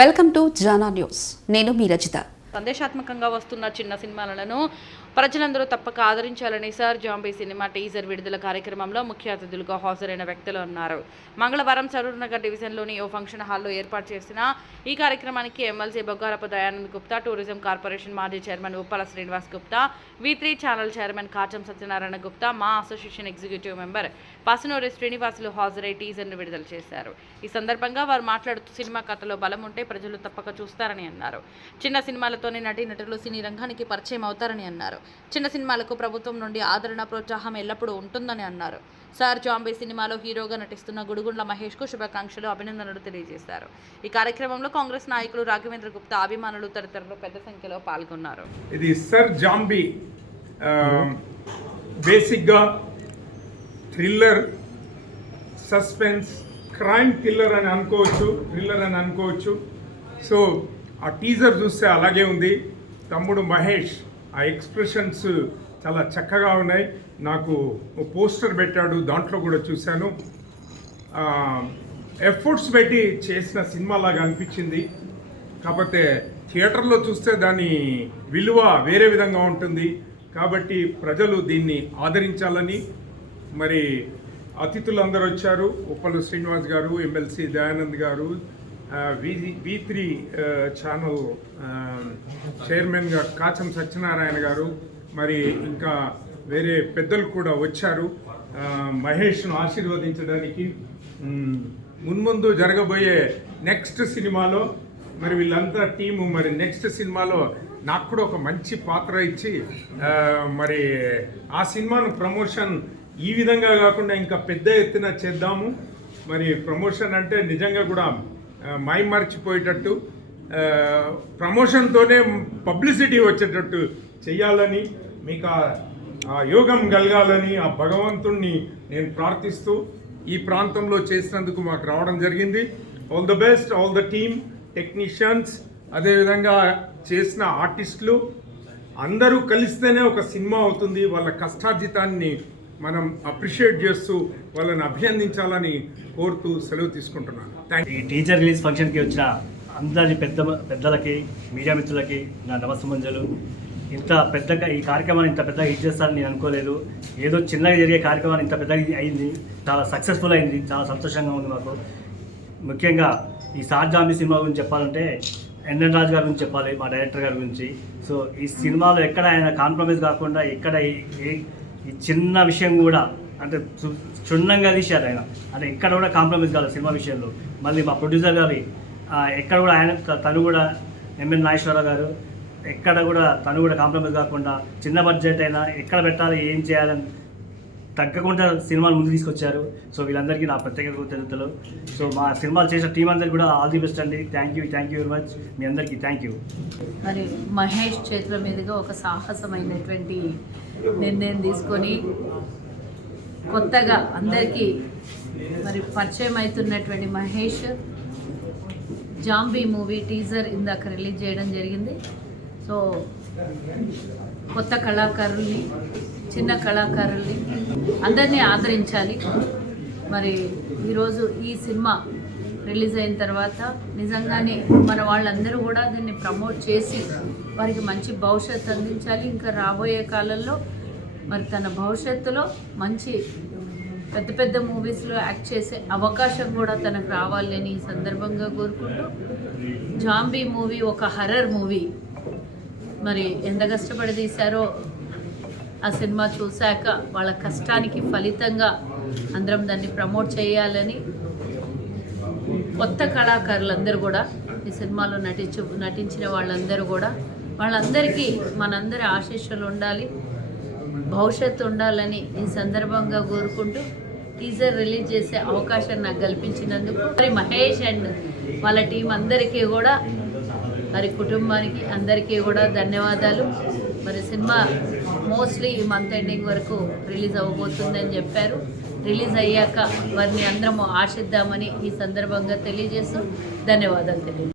Welcome to Jana news. నేను మీ రజిత సందేశాత్మకంగా వస్తున్న చిన్న సినిమాలను ప్రజలందరూ తప్పక ఆదరించాలని సార్ జాంబీ సినిమా టీజర్ విడుదల కార్యక్రమంలో ముఖ్య అతిథులుగా హాజరైన వ్యక్తులు అన్నారు. మంగళవారం సరూర్నగర్ డివిజన్లోని ఓ ఫంక్షన్ హాల్లో ఏర్పాటు చేసిన ఈ కార్యక్రమానికి MLC Boggarapu Dayanand Gupta tourism corporation మాజీ chairman Uppala Srinivas Gupta V three channel chairman Kacham Satyanarayana Gupta మా association executive member Pasunuri Srinivasulu హాజరై టీజర్ను విడుదల చేశారు. ఈ సందర్భంగా వారు మాట్లాడుతూ సినిమా కథలో బలం ఉంటే ప్రజలు తప్పక చూస్తారని అన్నారు. చిన్న సినిమాలతోనే నటీనటులు సినీ రంగానికి పరిచయం అవుతారని అన్నారు. చిన్న సినిమాలకు ప్రభుత్వం నుండి ఆదరణ ప్రోత్సాహం ఎల్లప్పుడూ ఉంటుందని అన్నారు. సార్ జాంబే సినిమాలో హీరోగా నటిస్తున్న గుడుగుండ్ల మహేష్కు శుభాకాంక్షలు అభినందనలు తెలియజేశారు. ఈ కార్యక్రమంలో కాంగ్రెస్ నాయకులు రాఘవేంద్ర గుప్తా అభిమానులు తదితరులు పెద్ద సంఖ్యలో పాల్గొన్నారు. ఇది సర్ జాంబీ బేసిక్గా థ్రిల్లర్ సస్పెన్స్ క్రైమ్ థ్రిల్లర్ అని అనుకోవచ్చు థ్రిల్లర్ అని అనుకోవచ్చు. సో ఆ టీజర్ చూస్తే అలాగే ఉంది. తమ్ముడు మహేష్ ఆ ఎక్స్ప్రెషన్స్ చాలా చక్కగా ఉన్నాయి. నాకు ఓ పోస్టర్ పెట్టాడు దాంట్లో కూడా చూశాను. ఎఫర్ట్స్ పెట్టి చేసిన సినిమాలాగా అనిపించింది. కాకపోతే థియేటర్లో చూస్తే దాని విలువ వేరే విధంగా ఉంటుంది. కాబట్టి ప్రజలు దీన్ని ఆదరించాలని మరి అతిథులు అందరూ వచ్చారు. ఉప్పలు శ్రీనివాస్ గారు ఎమ్మెల్సీ దయానంద్ గారు వి వి త్రీ ఛానల్ చైర్మన్గా కాచం సత్యనారాయణ గారు మరి ఇంకా వేరే పెద్దలు కూడా వచ్చారు. మహేష్ను ఆశీర్వదించడానికి మున్ముందు జరగబోయే నెక్స్ట్ సినిమాలో మరి వీళ్ళంతా టీము మరి నెక్స్ట్ సినిమాలో నాకు కూడా ఒక మంచి పాత్ర ఇచ్చి మరి ఆ సినిమాను ప్రమోషన్ ఈ విధంగా కాకుండా ఇంకా పెద్ద ఎత్తున చేద్దాము. మరి ప్రమోషన్ అంటే నిజంగా కూడా మైమర్చిపోయేటట్టు ప్రమోషన్తోనే పబ్లిసిటీ వచ్చేటట్టు చెయ్యాలని మీకు ఆ- ఆ యోగం కలగాలని ఆ భగవంతుణ్ణి నేను ప్రార్థిస్తూ ఈ ప్రాంతంలో చేసినందుకు మాకు రావడం జరిగింది. All the best all the team technicians అదేవిధంగా చేసిన ఆర్టిస్టులు అందరూ కలిస్తేనే ఒక సినిమా అవుతుంది. వాళ్ళ కష్టార్జితాన్ని మనం అప్రిషియేట్ చేస్తూ వాళ్ళని అభినందించాలని కోరుతూ సెలవు తీసుకుంటున్నాను. థ్యాంక్ ఈ టీచర్ రిలీజ్ ఫంక్షన్కి వచ్చిన అందరి పెద్ద పెద్దలకి మీడియా మిత్రులకి నా నమస్సమంజలు. ఇంత పెద్దగా ఈ కార్యక్రమాన్ని ఇంత పెద్దగా హిట్ చేస్తారని నేను అనుకోలేదు. ఏదో చిన్నగా జరిగే కార్యక్రమాన్ని ఇంత పెద్దగా అయింది. చాలా సక్సెస్ఫుల్ అయింది. చాలా సంతోషంగా ఉంది మాకు. ముఖ్యంగా ఈ సార్జాంబి సినిమా గురించి చెప్పాలంటే ఎన్ఎన్ రాజు గారి గురించి చెప్పాలి మా డైరెక్టర్ గారి గురించి. సో ఈ సినిమాలో ఎక్కడ ఆయన కాంప్రమైజ్ కాకుండా ఎక్కడ ఏ- ఈ చిన్న విషయం కూడా అంటే క్షుణ్ణంగా తీశారు ఆయన. అంటే ఎక్కడ కూడా కాంప్రమైజ్ కాదు సినిమా విషయంలో. మళ్ళీ మా ప్రొడ్యూసర్ గారి ఎక్కడ కూడా ఆయన తను కూడా ఎంఎన్ నాగేశ్వరరావు గారు ఎక్కడ కూడా తను కూడా కాంప్రమైజ్ కాకుండా చిన్న బడ్జెట్ అయినా ఎక్కడ పెట్టాలి ఏం చేయాలని తగ్గకుండా సినిమాలు ముందు తీసుకొచ్చారు. సో వీళ్ళందరికీ నా ప్రత్యేక కృతజ్ఞతలు. సో మా సినిమాలు చేసిన టీం అందరికీ కూడా ఆల్ ది బెస్ట్ అండి. Thank you thank you very much మీ అందరికీ థ్యాంక్ యూ మరి మహేష్ చేతుల మీదుగా ఒక సాహసమైనటువంటి నిర్ణయం తీసుకొని కొత్తగా అందరికీ మరి పరిచయం అవుతున్నటువంటి మహేష్ జాంబీ మూవీ టీజర్ ఇందాక రిలీజ్ చేయడం జరిగింది. సో కొత్త కళాకారుల్ని చిన్న కళాకారుల్ని అందరినీ ఆదరించాలి. మరి ఈరోజు ఈ సినిమా రిలీజ్ అయిన తర్వాత నిజంగానే మన వాళ్ళందరూ కూడా దీన్ని ప్రమోట్ చేసి వారికి మంచి భవిష్యత్తు అందించాలి. ఇంకా రాబోయే కాలంలో మరి తన భవిష్యత్తులో మంచి పెద్ద పెద్ద మూవీస్లో యాక్ట్ చేసే అవకాశం కూడా తనకు రావాలని ఈ సందర్భంగా కోరుకుంటూ జాంబీ మూవీ ఒక హర్రర్ మూవీ మరి ఎంత కష్టపడి తీశారో ఆ సినిమా చూశాక వాళ్ళ కష్టానికి ఫలితంగా అందరం దాన్ని ప్రమోట్ చేయాలని కొత్త కళాకారులందరూ కూడా ఈ సినిమాలో నటించు నటించిన వాళ్ళందరూ కూడా వాళ్ళందరికీ మనందరి ఆశీస్సులు ఉండాలి భవిష్యత్తు ఉండాలని ఈ సందర్భంగా కోరుకుంటూ టీజర్ రిలీజ్ చేసే అవకాశం నాకు కల్పించినందుకు మరి మహేష్ అండ్ వాళ్ళ టీం అందరికీ కూడా మరి కుటుంబానికి అందరికీ కూడా ధన్యవాదాలు. మరి సినిమా మోస్ట్లీ ఈ మంత్ ఎండింగ్ వరకు రిలీజ్ అవ్వబోతుందని చెప్పారు. రిలీజ్ అయ్యాక వారిని అందరము ఆశిద్దామని ఈ సందర్భంగా తెలియజేస్తూ ధన్యవాదాలు తెలియజేస్తాను